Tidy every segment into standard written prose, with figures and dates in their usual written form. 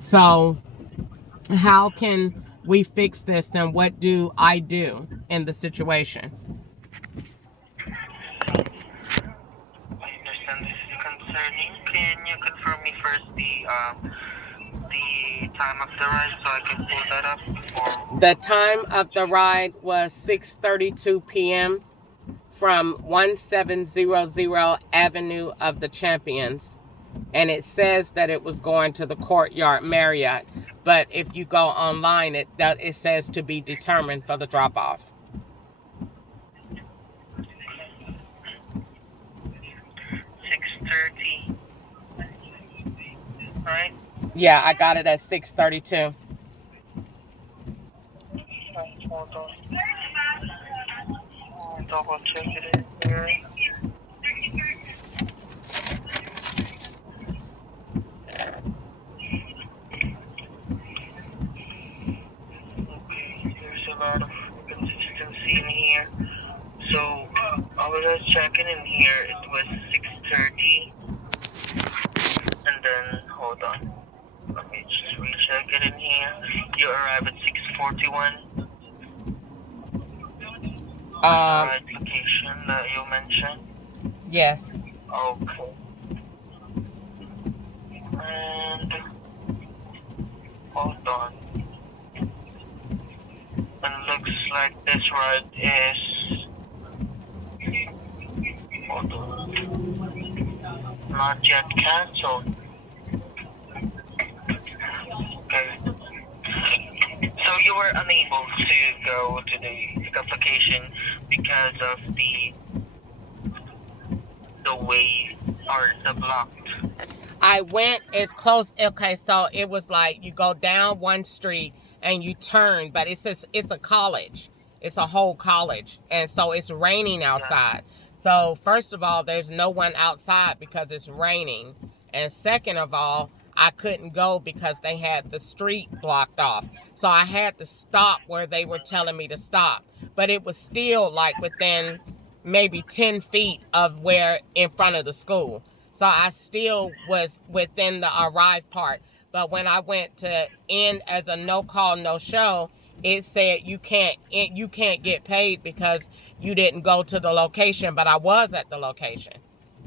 So how can we fix this, and what do I do in the situation? I understand this is concerning. Can you confirm me first the time of the ride so I can pull that up before? The time of the ride was 6:32 p.m. from 1700 Avenue of the Champions. And it says that it was going to the Courtyard Marriott. But if you go online, it says to be determined for the drop off. 6:30, right? Yeah, I got it at 6:32. Hold on. I'll double check it in here. Okay, there's a lot of inconsistency in here. So I was just checking in here. It was 6:30, and then hold on. Let me just recheck it in here. You arrived at 6:41. The right location that you mentioned. Yes. Okay. And hold on. And looks like this ride is, hold on, not yet cancelled. Okay. So you were unable to go to the pickup location because of the way or the blocked. I went as close. Okay, so it was like you go down one street and you turn, but it's a college. It's a whole college, and so it's raining outside. So first of all, there's no one outside because it's raining, and second of all, I couldn't go because they had the street blocked off. So I had to stop where they were telling me to stop, but it was still like within maybe 10 feet of where in front of the school. So I still was within the arrive part. But when I went to end as a no call, no show, it said you can't get paid because you didn't go to the location, but I was at the location.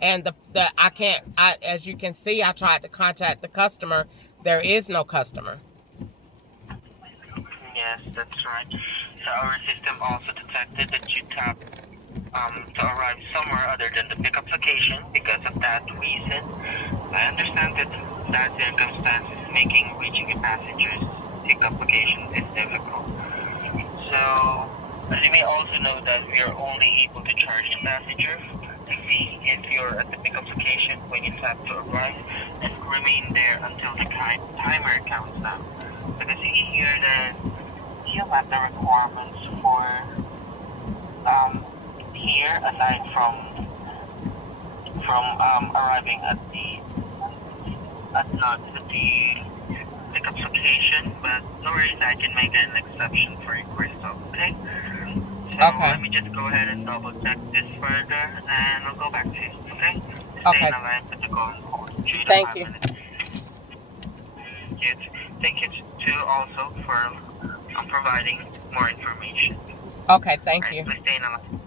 And the I can't I as you can see, I tried to contact the customer. There is no customer. Yes, that's right. So our system also detected that you tapped to arrive somewhere other than the pickup location. Because of that reason, I understand that circumstances making reaching a passenger's pickup location is difficult. So, as you may also know that we are only able to charge the passenger the fee if you're at the pickup location when you tap to arrive and remain there until the timer counts down. Because you hear that you met the requirements for here aside from arriving at not at the pickup location, but no worries, I can make an exception for your Crystal, okay? So let me just go ahead and double check this further, and I'll go back to you, okay? Stay in the line, but to go on hold. 2 to 5 minutes. Thank you to also for providing more information. Okay, thank you. Please stay in the line.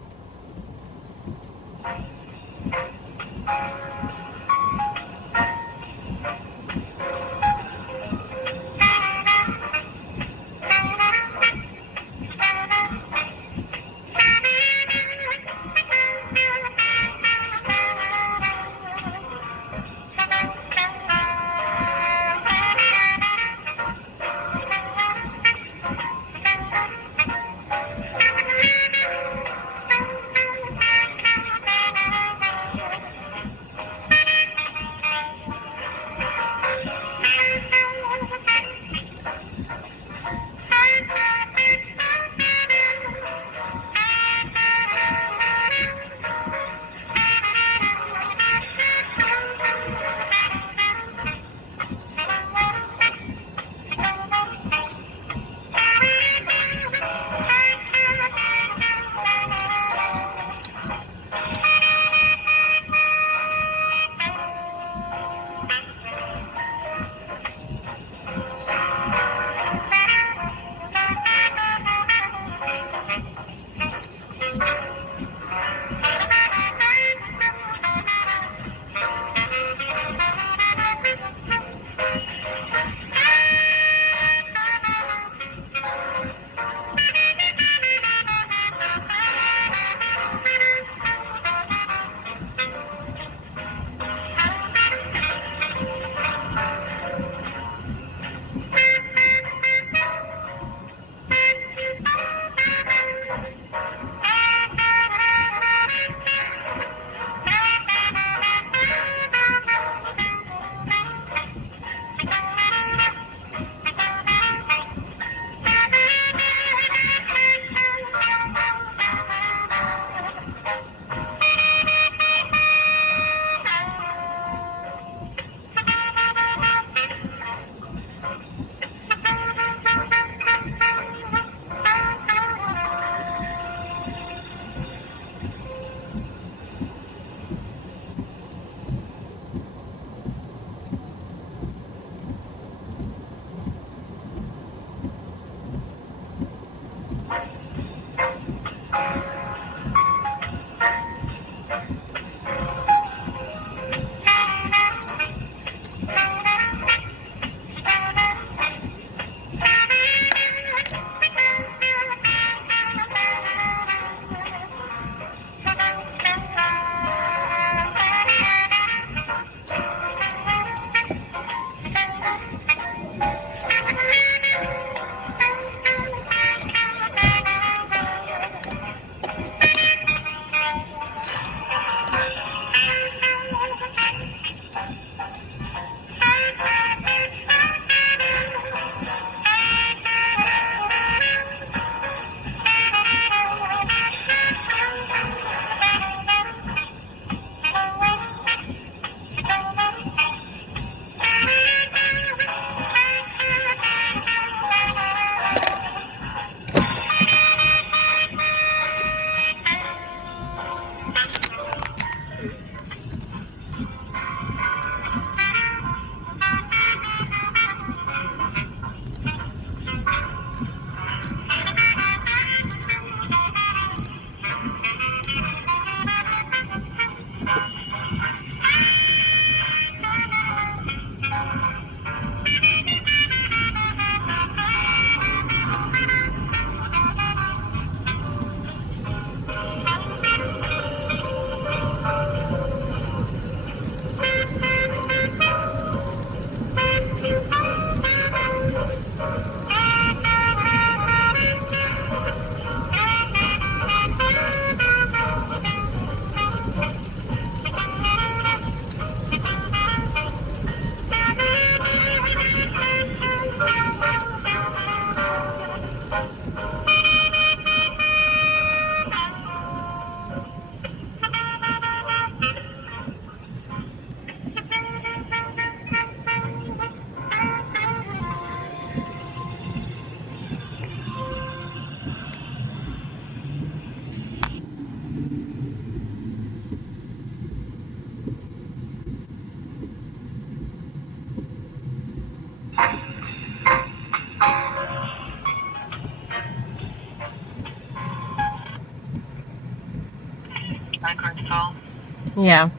Yeah.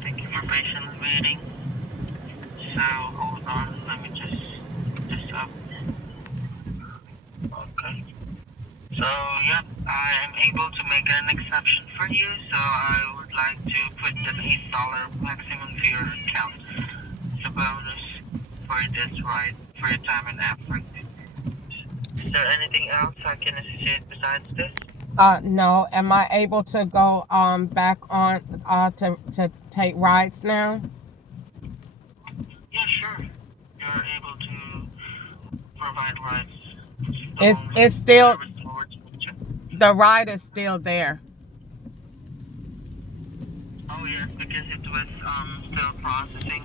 Thank you for patiently waiting. So hold on, let me just this up. Okay. So yep, I am able to make an exception for you. So I would like to put an $8 maximum to your account. It's a bonus for this ride, for your time and effort. Is there anything else I can assist you with besides this? No. Am I able to go back on to take rides now? Yeah, sure. You're able to provide rides. The It's only still service towards check. the ride is still there. Oh yes, because it was still processing.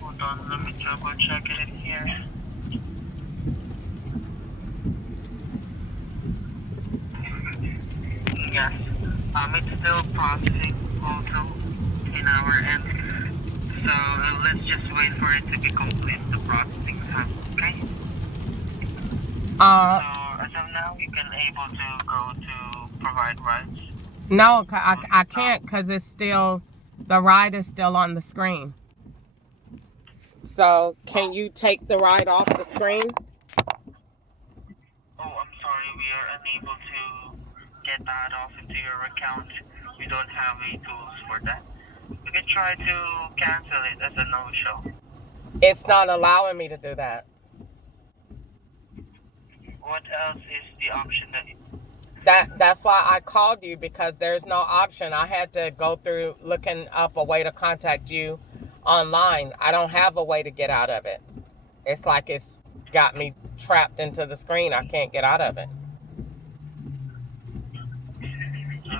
Hold on, let me double check it in here. Yes, it's still processing also in our end. So let's just wait for it to be complete the processing time. Okay. Uh, So as of now, you can able to go to provide rides. no, I can't because it's still the ride is still on the screen. So can you take the ride off the screen? Oh, I'm sorry, we are unable to get that off into your account. We don't have any tools for that. You can try to cancel it as a no-show. It's not allowing me to do that. What else is the option that you... That's why I called you, because there's no option. I had to go through looking up a way to contact you online. I don't have a way to get out of it. It's like it's got me trapped into the screen. I can't get out of it.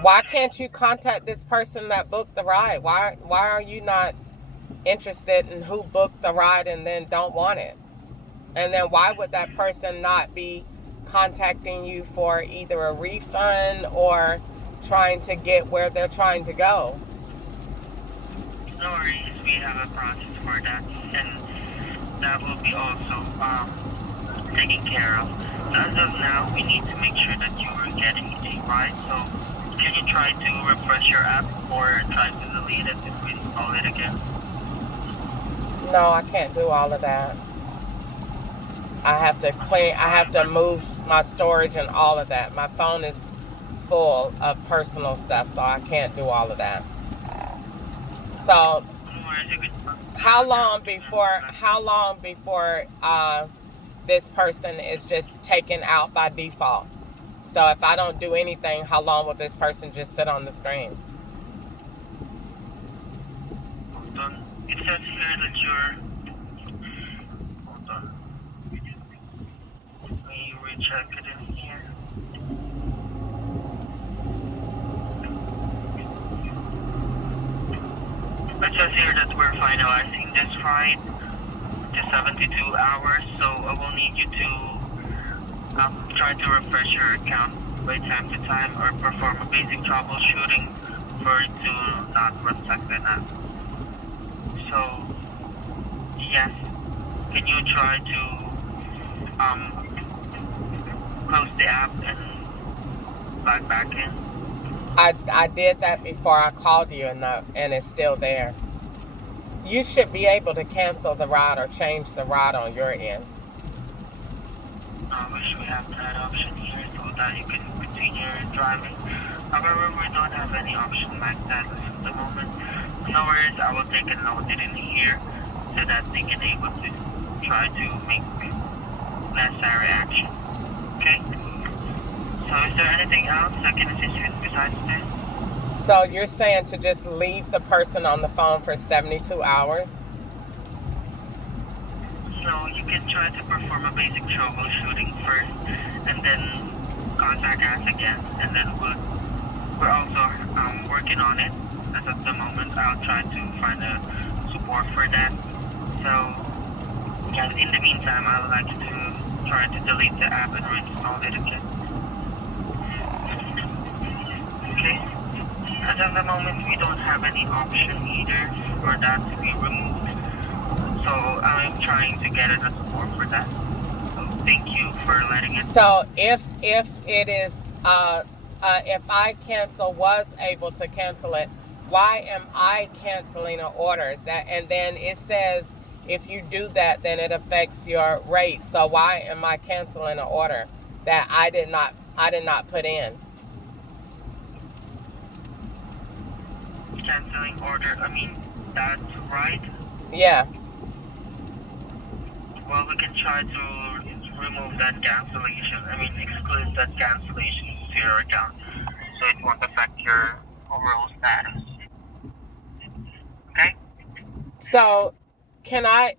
Why can't you contact this person that booked the ride? Why are you not interested in who booked the ride and then don't want it? And then why would that person not be contacting you for either a refund or trying to get where they're trying to go? No worries, we have a process for that, and that will be also taken care of. So as of now, we need to make sure that you are getting a ride. So can you try to refresh your app or try to delete it and reinstall it again? No, I can't do all of that. I have to clean, I have to move my storage and all of that. My phone is full of personal stuff, so I can't do all of that. So No worries, you can... how long before this person is just taken out by default? So if I don't do anything, how long will this person just sit on the screen? Hold on. It says here that you're... Hold on. Let me recheck it in here. It says here that we're finalizing this ride to 72 hours, so I will need you to try to refresh your account by time to time or perform a basic troubleshooting for it to not reflect the app. So, yes, can you try to close the app and log back in? I did that before I called you, and it's still there. You should be able to cancel the ride or change the ride on your end. I wish we have that option here so that you can continue driving. However, we don't have any option like that at the moment. No worries, I will take a note in here so that they can able to try to make necessary action. Okay? So is there anything else I can assist you with besides this? So you're saying to just leave the person on the phone for 72 hours? No, you can try to perform a basic troubleshooting first and then contact us again, and then we're also working on it. As of the moment, I'll try to find a support for that. So yeah, in the meantime, I would like to try to delete the app and reinstall it again. Okay. As of the moment, we don't have any option either for that to be removed. So I'm trying to get a support for that. So thank you for letting it. So if it is if I was able to cancel it, why am I canceling an order that, and then it says if you do that, then it affects your rate. So why am I canceling an order that I did not put in? Canceling order, I mean, that's right. Yeah. Well, we can try to remove that cancellation. I mean, exclude that cancellation to your account, so it won't affect your overall status. Okay? So can I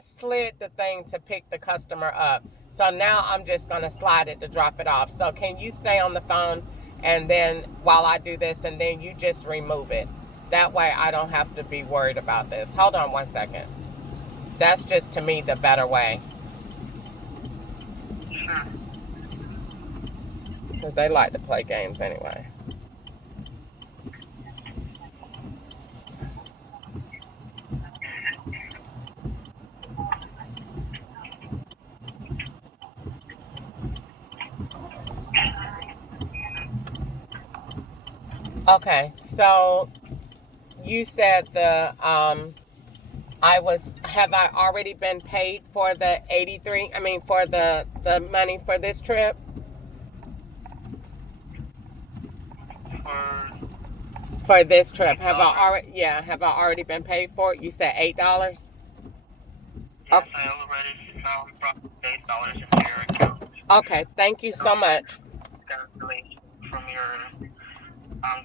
slid the thing to pick the customer up. So now I'm just going to slide it to drop it off. So can you stay on the phone and then while I do this, and then you just remove it? That way I don't have to be worried about this. Hold on one second. That's just, to me, the better way. Sure. Because they like to play games anyway. Okay, so you said have I already been paid for the 83? I mean, for the money for this trip? For this trip, have I already been paid for it? You said $8? Yes, Okay. I already brought $8 into your account. Okay, thank you so much. Cancellation from your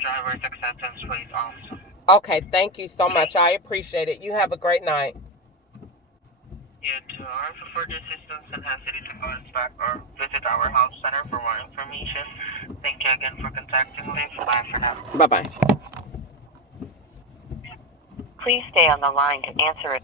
driver's acceptance rate also. Okay, thank you so much. I appreciate it. You have a great night. You too. Or for further assistance, don't hesitate to call us back or visit our help center for more information. Thank you again for contacting me. Bye for now. Bye-bye. Please stay on the line to answer it.